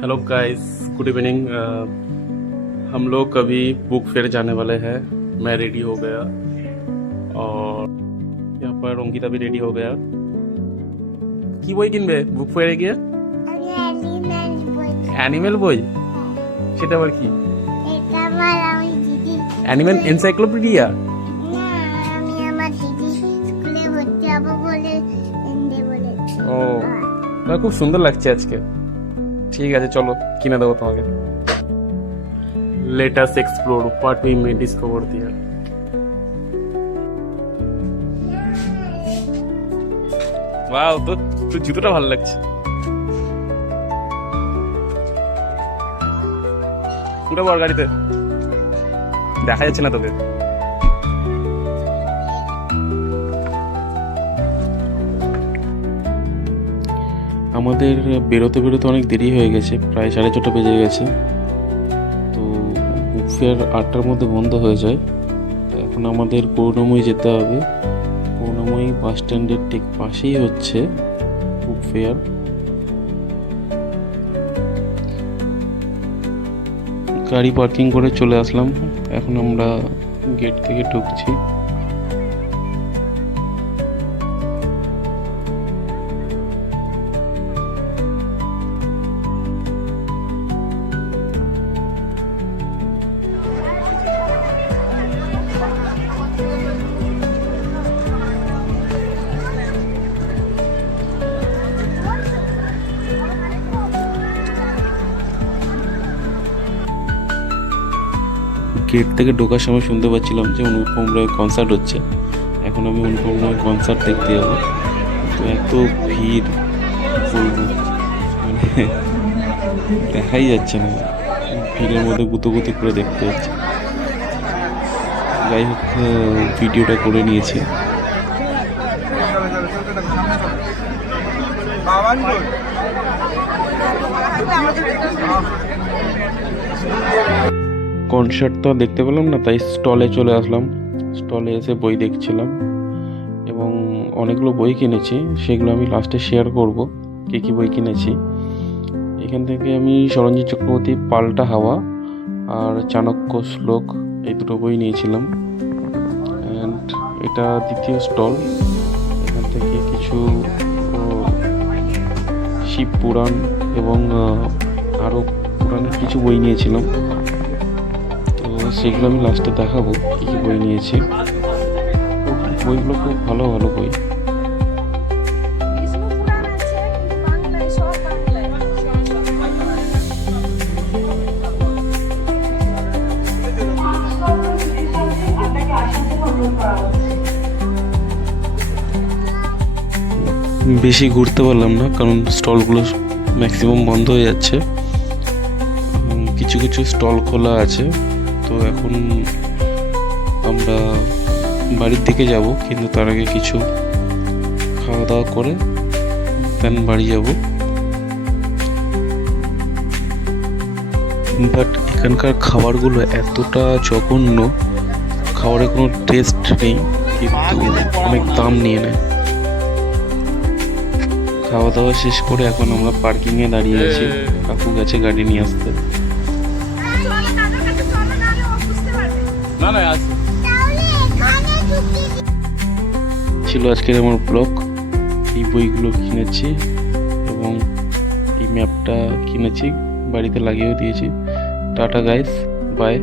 Hello guys, good evening. हम लोग अभी बुक फेयर जाने वाले हैं। मैं रेडी हो गया और यहाँ पर अंकिता भी रेडी हो गया। কি বই কিনবে বুক ফেয়ারে গিয়ে? আমি অ্যানিমেল বই। অ্যানিমেল বই? সেটা আবার কি? এটা আমি দিদি। Animal encyclopedia? না, আমি আমার দিদি স্কুলে ভর্তি হবো বলে এনে বলেছি। ও, তা খুব সুন্দর লাগছে আজকে। ঠিক আছে, চলো কিনে দেবো তোমাকে। Let us explore what we may discover there. Wow, তো জুতোটা ভালো লাগছে। উঠে পড় গাড়িতে, দেখা যাচ্ছে না তোকে। আমাদের বেরোতে বেরোতে অনেক দেরি হয়ে গেছে, প্রায় 4:30 বেজে গেছে। তো বুক ফেয়ার 8টার মধ্যে বন্ধ হয়ে যায়। তো এখন আমাদের করুণাময়ী যেতে হবে। করুণাময়ী বাস স্ট্যান্ডের ঠিক পাশেই হচ্ছে বুক ফেয়ার। গাড়ি পার্কিং করে চলে আসলাম। এখন আমরা গেট থেকে ঢুকছি। গেট থেকে ঢোকার সময় শুনতে পাচ্ছিলাম যে অনুপম রায় কনসার্ট হচ্ছে। এখন আমি অনুপম রায় কনসার্ট দেখতে যাবো। তো এত ভিড় বলবো, মানে দেখাই যাচ্ছে না, ভিড়ের মধ্যে গুতোগুতি করে দেখতে হচ্ছে। যাই হোক, ভিডিওটা করে নিয়েছি। কনসার্ট তো দেখতে পেলাম না, তাই স্টলে চলে আসলাম। স্টলে এসে বই দেখছিলাম এবং অনেকগুলো বই কিনেছি, সেগুলো আমি লাস্টে শেয়ার করব কী কী বই কিনেছি। এখান থেকে আমি সরঞ্জিৎ চক্রবর্তী পাল্টা হাওয়া আর চাণক্য শ্লোক এই দুটো বই নিয়েছিলাম। অ্যান্ড এটা দ্বিতীয় স্টল। এখান থেকে কিছু শিব পুরাণ এবং আরও পুরাণের কিছু বই নিয়েছিলাম। তো সেগুলো আমি লাস্টে দেখাবো কী কী বই নিয়েছি। বইগুলো খুব ভালো ভালো বই। বেশি ঘুরতে পারলাম না, কারণ স্টলগুলো ম্যাক্সিমাম বন্ধ হয়ে যাচ্ছে। কিছু কিছু স্টল খোলা আছে। তো এখন আমরা বাড়ির দিকে যাব, কিন্তু তার আগে কিছু খাওয়া দাওয়া করে দেন বাড়ি যাব। বাট এখানকার খাবারগুলো এতটা জঘন্য, খাবারের কোনো টেস্ট নেই, কিন্তু অনেক দাম নিয়ে নেয়। খাওয়া দাওয়া শেষ করে এখন আমরা পার্কিংয়ে দাঁড়িয়ে আছি। কাকু গেছে গাড়ি নিয়ে আসতে। ছিল আজকের আমার ব্লগ। এই বইগুলো কিনেছি এবং এই ম্যাপটা কিনেছি, বাড়িতে লাগিয়েও দিয়েছি। Tata guys, by.